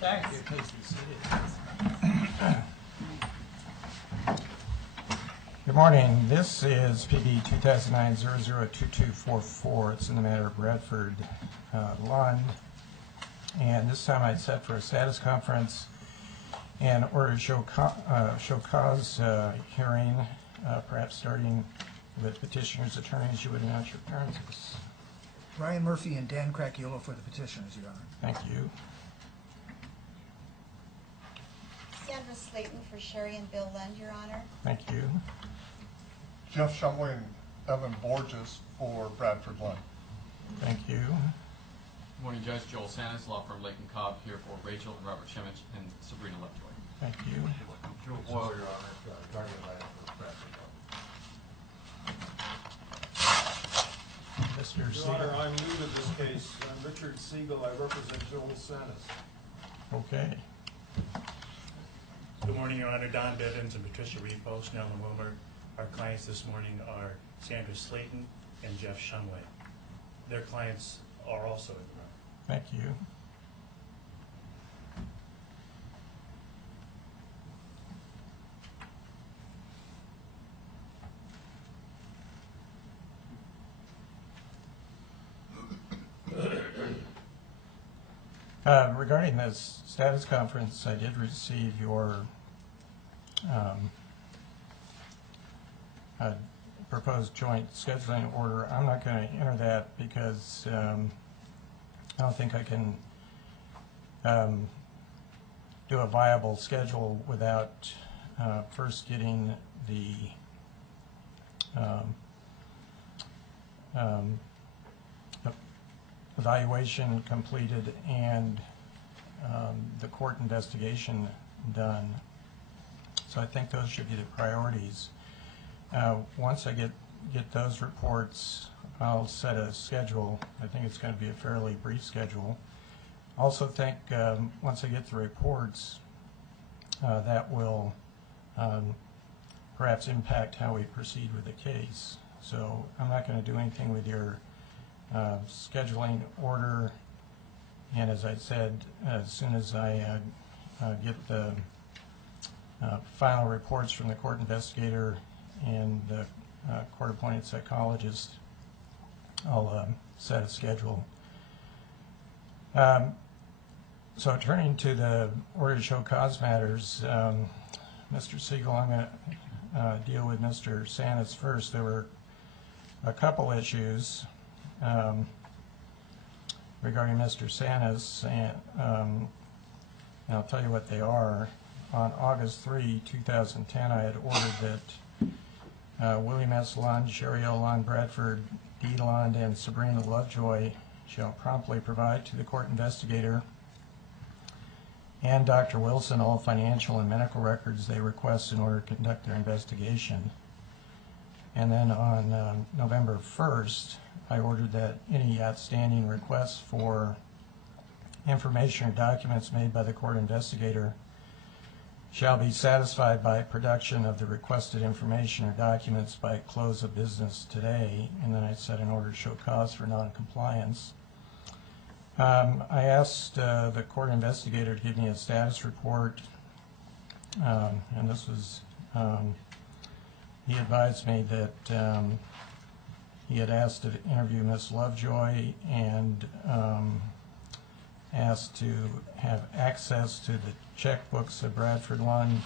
Thank you. Please be seated. Good morning. This is PB 2009-002244. It's in the matter of Bradford Lund. And this time I'd set for a status conference and order to show cause hearing, perhaps starting with petitioner's attorneys. You would announce your appearances. Ryan Murphy and Dan Cracchiolo for the petitioners, Your Honor. Thank you. Sandra Slayton for Sherry and Bill Lund, Your Honor. Thank you. Jeff Shumway and Evan Borges for Bradford Lund. Thank you. Good morning, Judge. Joel Sanis, law firm Lake and Cobb, here for Rachel and Robert Shemich and Sabrina Lovejoy. Thank you. Joe Boyle, Your Honor, Attorney for Bradford Lund. Mr. Your Siegel. Honor, I'm new to this case. I'm Richard Siegel. I represent Joel Sanis. Okay. Good morning, Your Honor. Don Bivens and Patricia Repo, Snell and Wilmer. Our clients this morning are Sandra Slayton and Jeff Shumway. Their clients are also in the room. Thank you. Regarding this status conference, I did receive your proposed joint scheduling order. I'm not going to enter that because I don't think I can do a viable schedule without first getting the evaluation completed and the court investigation done. So I think those should be the priorities. Once I get those reports, I'll set a schedule. I think it's going to be a fairly brief schedule. Also think once I get the reports, that will perhaps impact how we proceed with the case. So I'm not going to do anything with your scheduling order, and as I said, as soon as I get the final reports from the court investigator and the court-appointed psychologist, I'll set a schedule. So turning to the order to show cause matters, Mr. Siegel, I'm going to deal with Mr. Sanis first. There were a couple issues regarding Mr. Sanis, and I'll tell you what they are. On August 3, 2010, I had ordered that William S. Lund, Sherry L. Lund, Bradford D. Lund, and Sabrina Lovejoy shall promptly provide to the court investigator and Dr. Wilson all financial and medical records they request in order to conduct their investigation. And then on November 1st, I ordered that any outstanding requests for information or documents made by the court investigator shall be satisfied by production of the requested information or documents by close of business today. And then I set an order to show cause for non-compliance. I asked the court investigator to give me a status report, and this was, he advised me that he had asked to interview Ms. Lovejoy and asked to have access to the checkbooks of Bradford Lund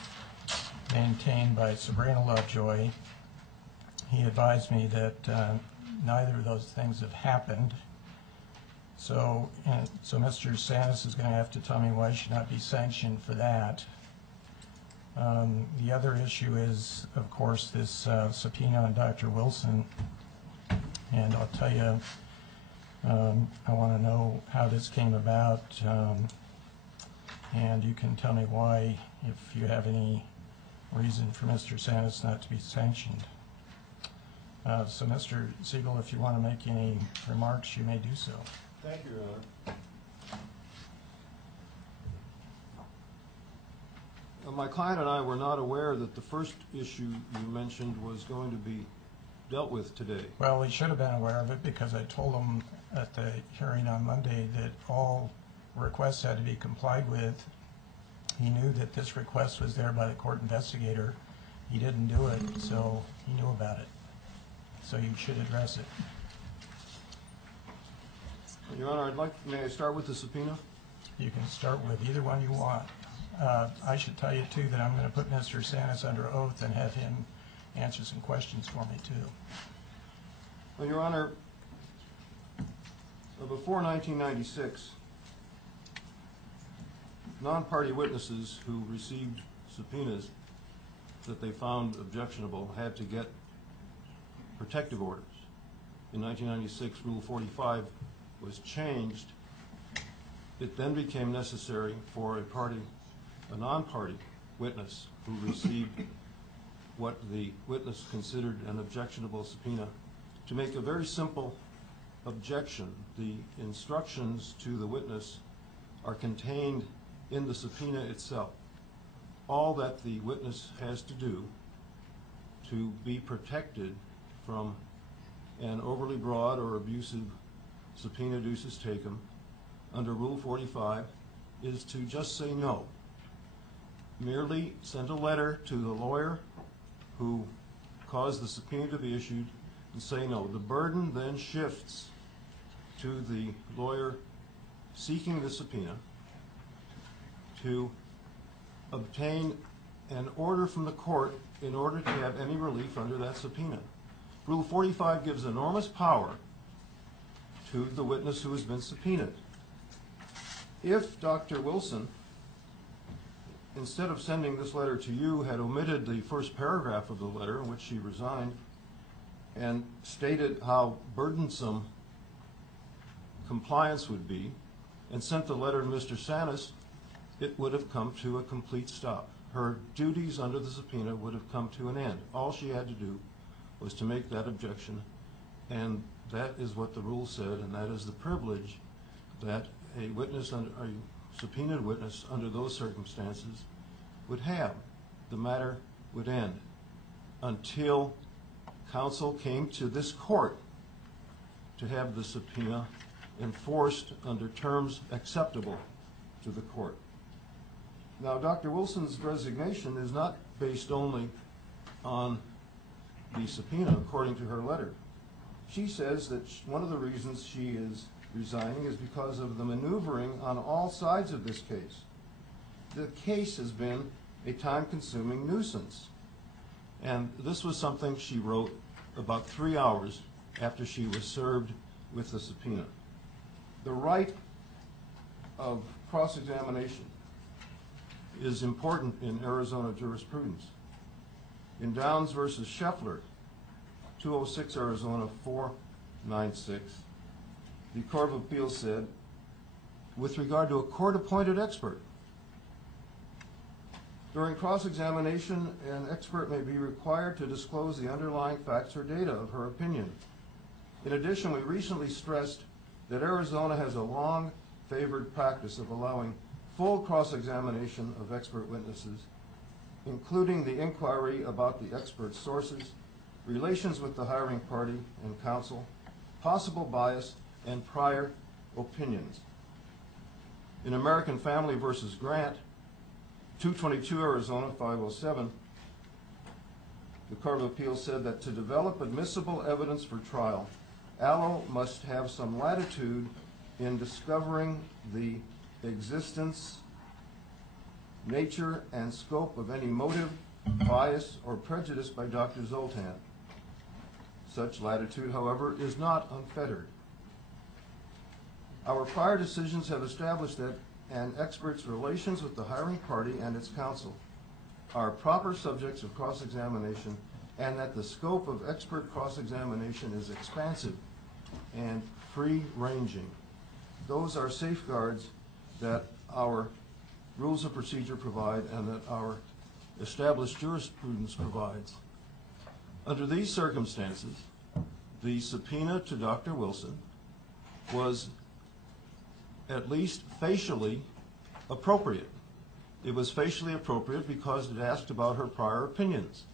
maintained by Sabrina Lovejoy. He advised me that neither of those things have happened. So Mr. Sanis is going to have to tell me why I should not be sanctioned for that. The other issue is, of course, this subpoena on Dr. Wilson. And I'll tell you, I want to know how this came about, and you can tell me why, if you have any reason for Mr. Sanis not to be sanctioned. So Mr. Siegel, if you want to make any remarks, you may do so. Thank you, Your Honor. My client and I were not aware that the first issue you mentioned was going to be dealt with today. Well, he should have been aware of it because I told him at the hearing on Monday that all requests had to be complied with. He knew that this request was there by the court investigator. He didn't do it, so he knew about it. So you should address it. Your Honor, may I start with the subpoena? You can start with either one you want. I should tell you, too, that I'm going to put Mr. Sanis under oath and have him answer some questions for me, too. Well, Your Honor, before 1996, non-party witnesses who received subpoenas that they found objectionable had to get protective orders. In 1996, Rule 45 was changed. It then became necessary for a non-party witness who received what the witness considered an objectionable subpoena to make a very simple objection. The instructions to the witness are contained in the subpoena itself. All that the witness has to do to be protected from an overly broad or abusive subpoena ducis tecum under Rule 45 is to just say no. Merely send a letter to the lawyer who caused the subpoena to be issued and say no. The burden then shifts to the lawyer seeking the subpoena to obtain an order from the court in order to have any relief under that subpoena. Rule 45 gives enormous power to the witness who has been subpoenaed. If Dr. Wilson, instead of sending this letter to you, had omitted the first paragraph of the letter in which she resigned and stated how burdensome compliance would be and sent the letter to Mr. Sanis, it would have come to a complete stop. Her duties under the subpoena would have come to an end. All she had to do was to make that objection, and that is what the rule said, and that is the privilege that a witness, a subpoenaed witness under those circumstances would have. The matter would end until counsel came to this court to have the subpoena enforced under terms acceptable to the court. Now, Dr. Wilson's resignation is not based only on the subpoena, according to her letter. She says that one of the reasons she is resigning is because of the maneuvering on all sides of this case. The case has been a time-consuming nuisance, and this was something she wrote about 3 hours after she was served with the subpoena. The right of cross-examination is important in Arizona jurisprudence. In Downs versus Scheffler, 206 Arizona 496, the Court of Appeals said, with regard to a court-appointed expert, during cross-examination, an expert may be required to disclose the underlying facts or data of her opinion. In addition, we recently stressed that Arizona has a long-favored practice of allowing full cross-examination of expert witnesses, including the inquiry about the expert's sources, relations with the hiring party and counsel, possible bias, and prior opinions. In American Family versus Grant, 222 Arizona 507, the Court of Appeals said that to develop admissible evidence for trial, ALLO must have some latitude in discovering the existence, nature, and scope of any motive, bias, or prejudice by Dr. Zoltan. Such latitude, however, is not unfettered. Our prior decisions have established that an expert's relations with the hiring party and its counsel are proper subjects of cross-examination, and that the scope of expert cross-examination is expansive and free-ranging. Those are safeguards that our rules of procedure provide and that our established jurisprudence provides. Under these circumstances, the subpoena to Dr. Wilson was at least facially appropriate. It was facially appropriate because it asked about her prior opinions.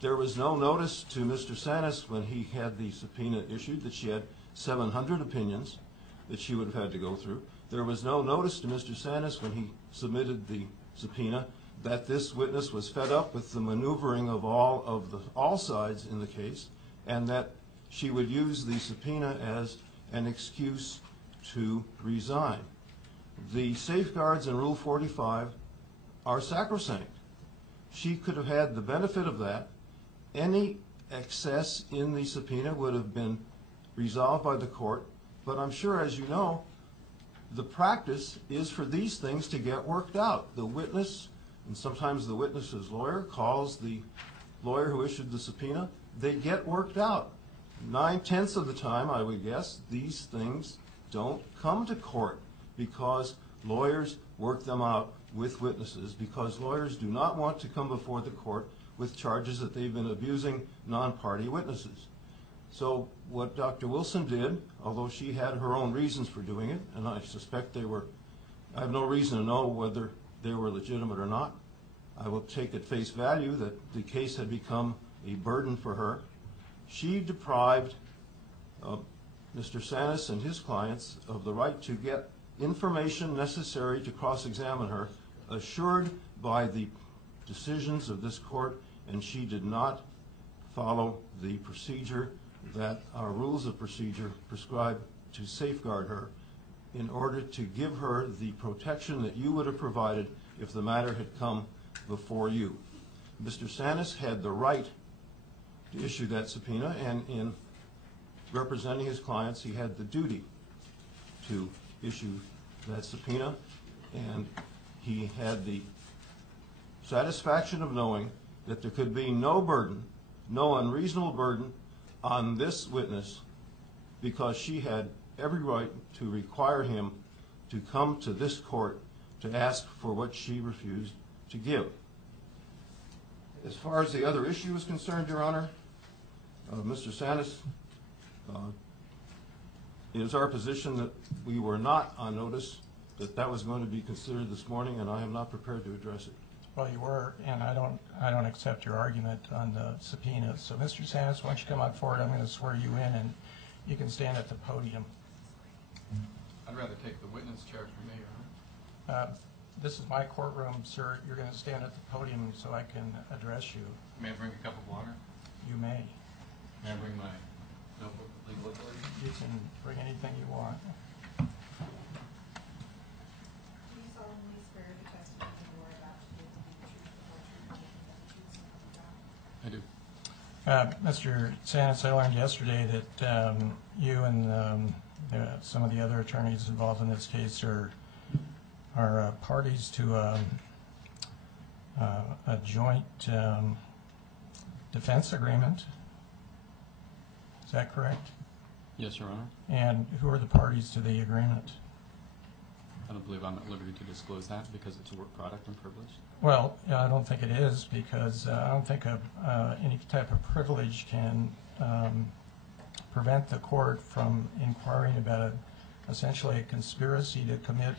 There was no notice to Mr. Sanis when he had the subpoena issued that she had 700 opinions that she would have had to go through. There was no notice to Mr. Sanis when he submitted the subpoena that this witness was fed up with the maneuvering of all sides in the case, and that she would use the subpoena as an excuse to resign. The safeguards in Rule 45 are sacrosanct. She could have had the benefit of that. Any excess in the subpoena would have been resolved by the court, but I'm sure, as you know, the practice is for these things to get worked out. The witness, and sometimes the witness's lawyer, calls the lawyer who issued the subpoena. They get worked out. 9/10 of the time, I would guess, these things don't come to court because lawyers work them out with witnesses, because lawyers do not want to come before the court with charges that they've been abusing non-party witnesses. So what Dr. Wilson did, although she had her own reasons for doing it, and I suspect I have no reason to know whether they were legitimate or not. I will take at face value that the case had become a burden for her. She deprived Mr. Sanis and his clients of the right to get information necessary to cross-examine her, assured by the decisions of this court, and she did not follow the procedure that our rules of procedure prescribe to safeguard her in order to give her the protection that you would have provided if the matter had come before you. Mr. Sanis had the right to issue that subpoena, and in representing his clients, he had the duty to issue that subpoena, and he had the satisfaction of knowing that there could be no burden, no unreasonable burden on this witness, because she had every right to require him to come to this court to ask for what she refused to give. As far as the other issue is concerned, Your Honor, Mr. Sanis, it is our position that we were not on notice that that was going to be considered this morning, and I am not prepared to address it. Well, you were, and I don't accept your argument on the subpoena. So, Mr. Sanis, why don't you come on forward? I'm going to swear you in, and you can stand at the podium. I'd rather take the witness chair for me, Your Honor. This is my courtroom, sir. You're going to stand at the podium so I can address you. May I bring a cup of water? You may. May I bring my notebook of legal authority? You can bring anything you want. Do you solemnly swear the testimony you are about to give to be the truth, the whole truth, and nothing but the truth, so help you God? I do. Mr. Sanis, I learned yesterday that you and some of the other attorneys involved in this case are parties to a joint defense agreement. Is that correct? Yes, Your Honor. And who are the parties to the agreement? I don't believe I'm at liberty to disclose that because it's a work product and privileged. Well, I don't think it is, because I don't think any type of privilege can prevent the court from inquiring about essentially a conspiracy to commit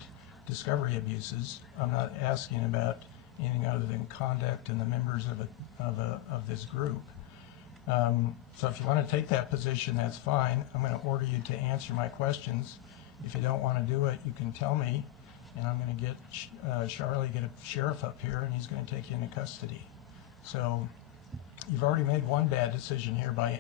discovery abuses. I'm not asking about anything other than conduct and the members of this group. So if you want to take that position, that's fine. I'm going to order you to answer my questions. If you don't want to do it, you can tell me, and I'm going to get Charlie, get a sheriff up here, and he's going to take you into custody. So you've already made one bad decision here by